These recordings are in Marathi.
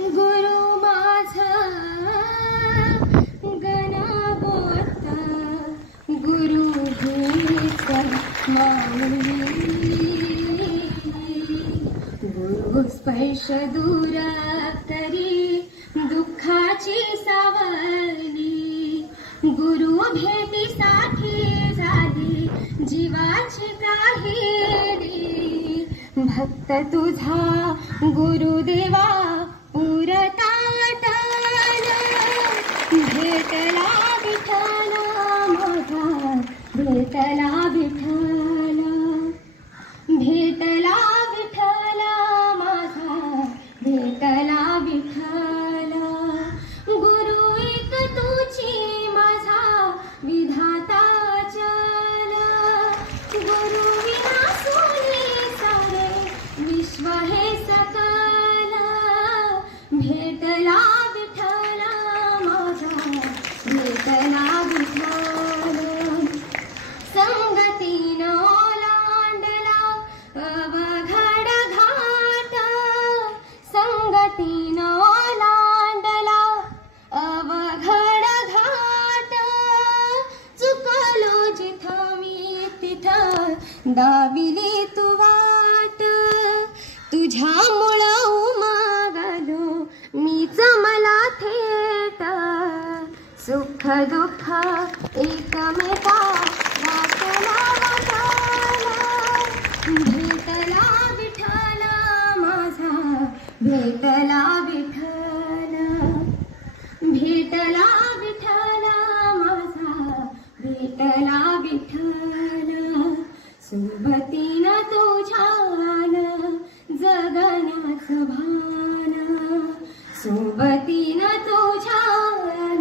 गुरु माझा गणगोत गुरु हेच माऊली गुरु स्पर्श दूर करी दुःखाची सावली गुरु भेटीसाठी झाली जीवाची काहिली भक्त तुझा गुरुदेवा पुरताटला भेटला विठ्ठला माझा भेटला विठ्ठला भेटला विठ्ठला माझा भेटला विठ्ठला गुरु एक तुझी माझा विधाता चला गुरु विना सोने सारे विश्व हे सकल भेटला विठ्ठला माझा भेटला विठ्ठला संगतीनं ओलांडला अवघड घाट संगतीनं ओलांडला अवघड घाट चुकलो जिथं मी तिथं दाविली तू वाट तुझ्यामुळं उमागलो मीच मला थेट सुख दुःख एकमेका वाटला वाटाला भेटला विठ्ठला माझा भेटला विठ्ठला भेटला विठ्ठला माझा भेटला विठ्ठला सोबतीनं तुझ्यान जगण्याचं भान सोबतीनं तुझ्यान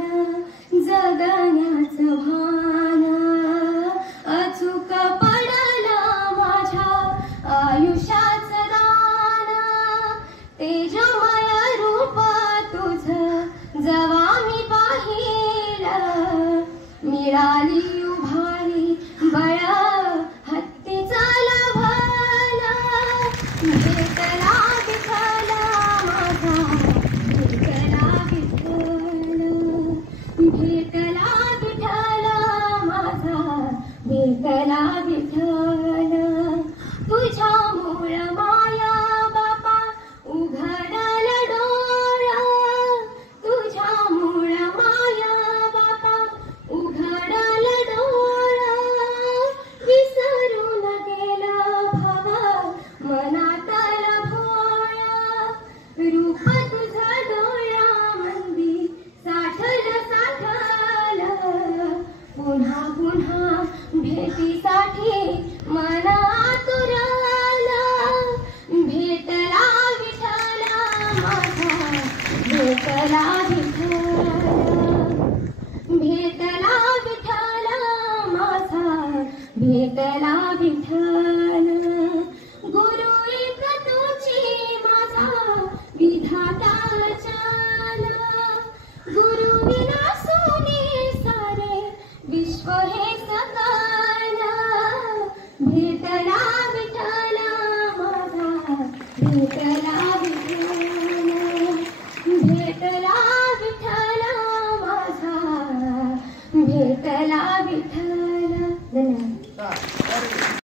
जगण्याचं भान अचूक पडला माझ्या आयुष्याचं दान तेजमय रूप तुझं जवा मी पाहिलं मिळाली उभारी बळ हत्तीचा लाभला भेटला विठ्ठला माझा भेटला विठ्ठला भेटला विठ्ठला माझा भेटला विठ्ठला तुझ्यामुळं माया बापा उघडलं डोळा तुझ्यामुळं माया बापा उघडलं डोळा विसरून गेला भावा मनातला भोळा रूप तुझं डोळ्यामंदी साठलं साठलं पुन्हा पुन्हा भेटीसाठी मना तुरला भेटला विठ्ठला माझा भेटला विठ्ठला भेटला विठ्ठला माझा भेटला विठ्ठला गुरु एक तुझी माझा विधाता चला गुरु विना सोने सारे विश्व हे सकल भेटला विठ्ठला माझा भेटला